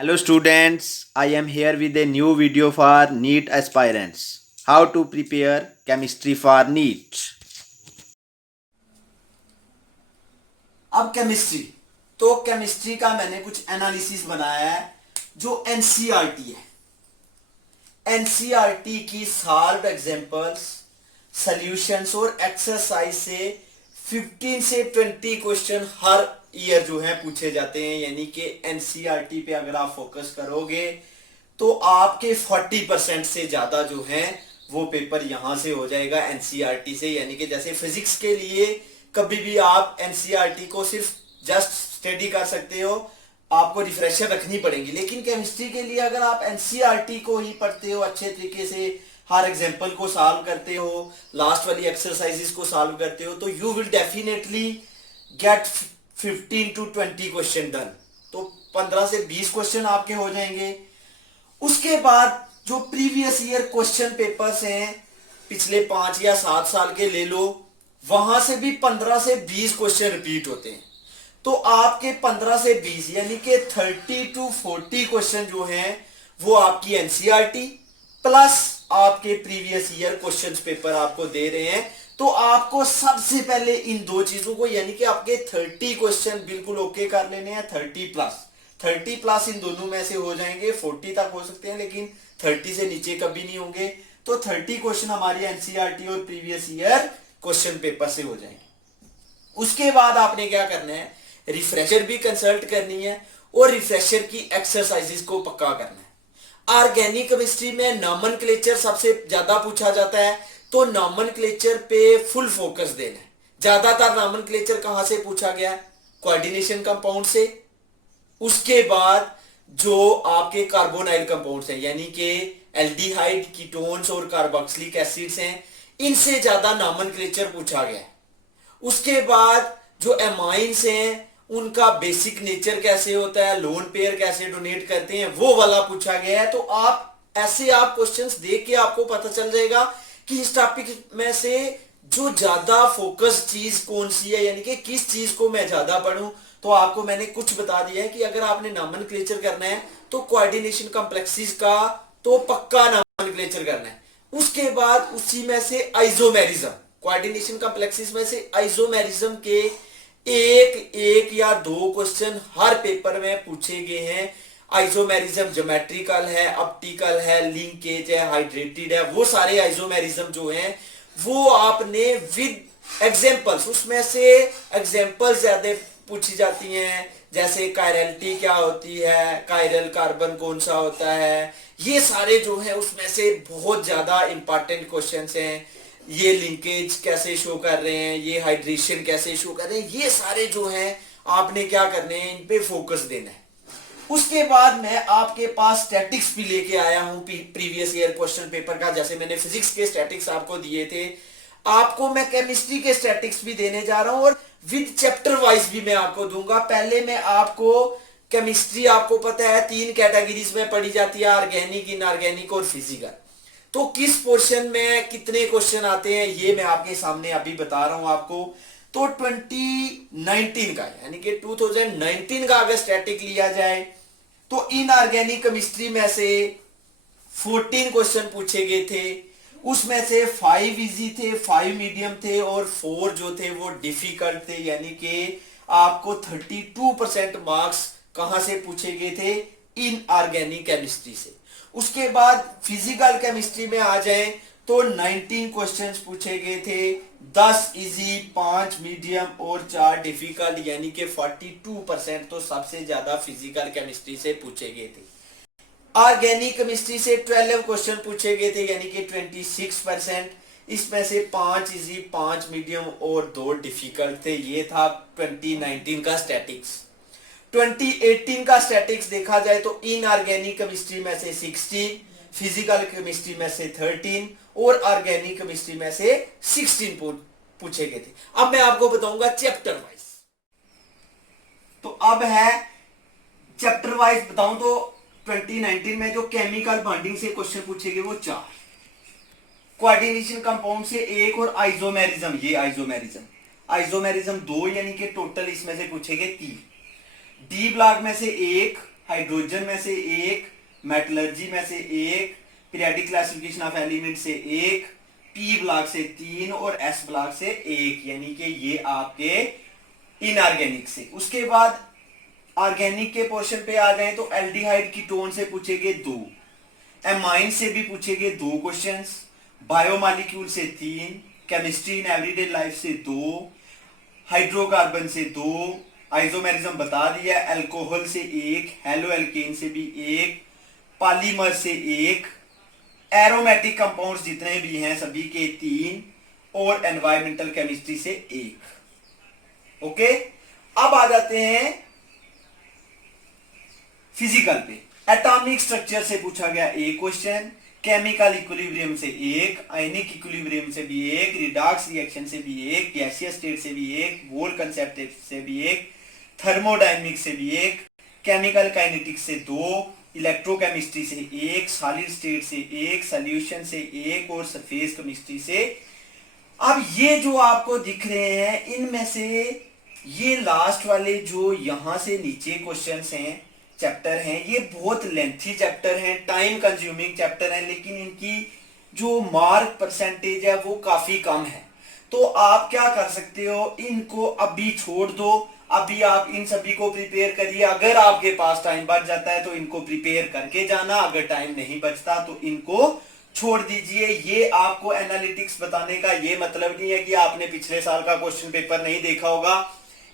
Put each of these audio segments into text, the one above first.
Hello students, I am here with a new video for NEET aspirants. How to prepare chemistry for NEET. अब chemistry का मैंने कुछ analysis बनाया है जो एनसीईआरटी है। एनसीईआरटी की सॉल्व एग्जांपल्स, सॉल्यूशंस और एक्सरसाइज से 15 से 20 क्वेश्चन हर ईयर जो है पूछे जाते हैं। यानी कि एनसीईआरटी पे अगर आप फोकस करोगे तो आपके 40% से ज्यादा जो है वो पेपर यहां से हो जाएगा एनसीईआरटी से। यानी कि जैसे फिजिक्स के लिए कभी भी आप एनसीईआरटी को सिर्फ जस्ट स्टडी कर सकते हो, आपको रिफ्रेशर रखनी पड़ेगी, लेकिन केमिस्ट्री के लिए अगर आप एनसीईआरटी को ही पढ़ते हो, अच्छे तरीके से हर एग्जांपल को सॉल्व करते हो, लास्ट वाली एक्सरसाइजेस को सॉल्व करते हो, तो you will definitely get 15 to 20 question done. तो 15 से 20 क्वेश्चन आपके हो जाएंगे। उसके बाद जो प्रीवियस ईयर क्वेश्चन पेपर्स हैं, पिछले 5 या 7 साल के ले लो, वहां से भी 15 से 20 क्वेश्चन रिपीट होते हैं। तो आपके 15 से 20 यानी कि 30 to 40 क्वेश्चन जो हैं वो आपकी एनसीईआरटी प्लस आपके प्रीवियस ईयर क्वेश्चन पेपर आपको दे रहे हैं। तो आपको सबसे पहले इन दो चीजों को, यानी कि आपके 30 क्वेश्चन बिल्कुल ओके कर लेने हैं। 30 प्लस इन दोनों में से हो जाएंगे, 40 तक हो सकते हैं लेकिन 30 से नीचे कभी नहीं होंगे। तो 30 क्वेश्चन हमारी एनसीईआरटी और प्रीवियस ईयर क्वेश्चन पेपर से हो जाएंगे। उसके बाद आपने क्या करना है, रिफ्रेशर भी कंसल्ट करनी है और रिफ्रेशर की एक्सरसाइजेस को पक्का करना है। ऑर्गेनिक केमिस्ट्री में नॉमेनक्लेचर सबसे ज्यादा पूछा जाता है, तो नॉमेनक्लेचर पे फुल फोकस देना है। ज्यादातर नॉमेनक्लेचर कहां से पूछा गया है? कोऑर्डिनेशन कंपाउंड से। उसके बाद जो आपके कार्बोनाइल कंपाउंड्स हैं, यानी कि एल्डिहाइड, कीटोन्स और कार्बोक्सिलिक एसिड्स हैं, इनसे ज्यादा नॉमेनक्लेचर पूछा गया है। उसके बाद जो एमाइंस हैं उनका बेसिक नेचर कैसे होता है, लोन पेयर कैसे डोनेट करते हैं, वो वाला पूछा गया है। तो आप ऐसे आप क्वेश्चंस देख के आपको पता चल जाएगा कि इस टॉपिक में से जो ज्यादा फोकस चीज कौन सी है, यानी कि किस चीज को मैं ज्यादा पढ़ूं। तो आपको मैंने कुछ बता दिया है कि अगर आपने नॉमेनक्लेचर करना है तो कोऑर्डिनेशन कॉम्प्लेक्सेस का तो पक्का नॉमेनक्लेचर करना है। उसके बाद उसी में से आइसोमेरिज्म, कोऑर्डिनेशन कॉम्प्लेक्सेस में से आइसोमेरिज्म के एक या दो क्वेश्चन हर पेपर में पूछे गए हैं। आइसोमेरिज्म ज्योमेट्रिकल है, ऑप्टिकल है, लिंकेज है, हाइड्रेटेड है, वो सारे आइसोमेरिज्म जो हैं वो आपने विद एग्जांपल्स, उसमें से एग्जांपल्स ज्यादा पूछी जाती हैं। जैसे कायरलिटी क्या होती है, कायरल कार्बन कौन सा होता है, ये सारे जो है उसमें से बहुत ज्यादा इंपॉर्टेंट क्वेश्चंस हैं। ये लिंकेज कैसे शो कर रहे हैं, ये हाइड्रेशन कैसे शो कर रहे हैं, ये सारे जो हैं आपने क्या करने हैं, इन पे फोकस देना है। उसके बाद मैं आपके पास स्टैटिक्स भी लेके आया हूं प्रीवियस ईयर क्वेश्चन पेपर का। जैसे मैंने फिजिक्स के स्टैटिक्स आपको दिए थे, आपको मैं केमिस्ट्री के स्टैटिक्स भी देने जा रहा हूं और विद चैप्टर वाइज भी मैं आपको दूंगा। पहले मैं आपको केमिस्ट्री, आपको पता है 3 कैटेगरीज में पढ़ी जाती है, ऑर्गेनिक, इनऑर्गेनिक और फिजिकल। तो किस पोर्शन में कितने क्वेश्चन आते हैं ये मैं आपके सामने अभी बता रहा हूं आपको। तो 2019 का, यानी कि 2019 का अगर स्टैटिक लिया जाए तो इनऑर्गेनिक केमिस्ट्री में से 14 क्वेश्चन पूछे गए थे। उसमें से 5 इजी थे, 5 मीडियम थे और 4 जो थे वो डिफिकल्ट थे। यानी कि आपको 32% मार्क्स कहां से पूछे गए थे? इनऑर्गेनिक केमिस्ट्री से। उसके बाद फिजिकल केमिस्ट्री में आ जाए तो 19 क्वेश्चंस पूछे गए थे, 10 इजी, 5 मीडियम और 4 डिफिकल्ट, यानी कि 42% तो सबसे ज्यादा फिजिकल केमिस्ट्री से पूछे गए थे। ऑर्गेनिक केमिस्ट्री से 12 क्वेश्चन पूछे गए थे, यानी कि 26%। इसमें से 5 इजी, 5 मीडियम और 2 डिफिकल्ट थे। ये था 2019 का स्टैटिक्स। 2018 का स्टैटिक्स देखा जाए तो इनऑर्गेनिक केमिस्ट्री में से 16, फिजिकल केमिस्ट्री में से 13 और ऑर्गेनिक केमिस्ट्री में से 16 पूछे गए थे। अब मैं आपको बताऊंगा चैप्टर वाइज। तो अब है चैप्टर वाइज बताऊं तो 2019 में जो केमिकल बॉन्डिंग से क्वेश्चन पूछे गए वो 4, कोऑर्डिनेशन कंपाउंड से 1 और आइसोमेरिज्म, ये आइसोमेरिज्म 2, यानी कि टोटल इसमें से पूछे गए 3। डी ब्लॉक में से 1, हाइड्रोजन में से एक, मेटलर्जी में से एक, पीरियोडिक क्लासिफिकेशन ऑफ एलिमेंट से एक, पी ब्लॉक से 3 और एस ब्लॉक से 1, यानी कि ये आपके इनऑर्गेनिक से। उसके बाद ऑर्गेनिक के पोर्शन पे आ जाए तो एल्डिहाइड कीटोन से पूछेंगे 2, एमाइन से भी पूछेंगे 2 क्वेश्चंस, बायोमॉलिक्यूल से 3, केमिस्ट्री इन एवरीडे लाइफ से 2, हाइड्रोकार्बन से 2, आइसोमेरिज्म बता दिया, अल्कोहल से 1, हेलो एल्केन से भी 1, पॉलीमर से 1, एरोमेटिक कंपाउंड्स जितने भी हैं सभी के 3 और एनवायरमेंटल केमिस्ट्री से 1। ओके, अब आ जाते हैं फिजिकल पे। एटॉमिक स्ट्रक्चर से पूछा गया 1 क्वेश्चन, केमिकल इक्विलिब्रियम से 1, आयनिक इक्विलिब्रियम से भी 1, रिडॉक्स रिएक्शन से भी 1, गैसियस स्टेट से भी 1, मोल कंसेप्ट से भी 1, थर्मोडायनेमिक्स से भी 1, केमिकल काइनेटिक्स से 2, इलेक्ट्रोकेमिस्ट्री से 1, सॉलिड स्टेट से 1, सॉल्यूशन से 1 और सरफेस केमिस्ट्री से। अब ये जो आपको दिख रहे हैं इनमें से ये लास्ट वाले जो यहां से नीचे क्वेश्चंस हैं, चैप्टर हैं, ये बहुत लेंथी चैप्टर हैं, टाइम कंज्यूमिंग चैप्टर हैं, लेकिन इनकी जो मार्क परसेंटेज है वो काफी कम है। तो आप क्या कर सकते हो, इनको अभी छोड़ दो, अभी आप इन सभी को प्रिपेयर करिए। अगर आपके पास टाइम बच जाता है तो इनको प्रिपेयर करके जाना, अगर टाइम नहीं बचता तो इनको छोड़ दीजिए। ये आपको एनालिटिक्स बताने का ये मतलब नहीं है कि आपने पिछले साल का क्वेश्चन पेपर नहीं देखा होगा।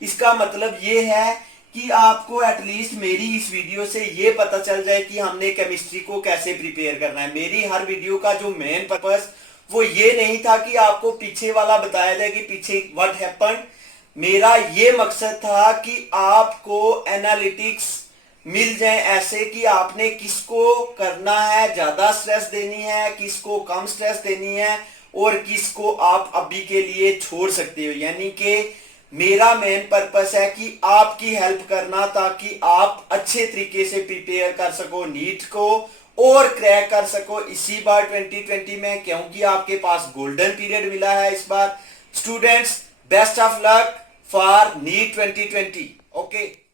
इसका मतलब ये है कि आपको एटलीस्ट मेरी इस वीडियो से ये पता चल जाए कि हमने केमिस्ट्री को कैसे प्रिपेयर करना है। मेरी हर वीडियो का जो मेन पर्पस वो ये नहीं था कि आपको पीछे वाला बताया जाए कि पीछे व्हाट हैपेंड। मेरा ये मकसद था कि आपको एनालिटिक्स मिल जाए ऐसे कि आपने किसको करना है, ज्यादा स्ट्रेस देनी है, किसको कम स्ट्रेस देनी है और किसको आप अभी के लिए छोड़ सकते हो। यानी कि मेरा मेन पर्पस है कि आपकी हेल्प करना, ताकि आप अच्छे तरीके से प्रिपेयर कर सको नीट को और क्रैक कर सको इसी बार 2020 में, क्योंकि आपके पास गोल्डन पीरियड मिला है इस बार। Students, best of luck for NEET 2020। Okay.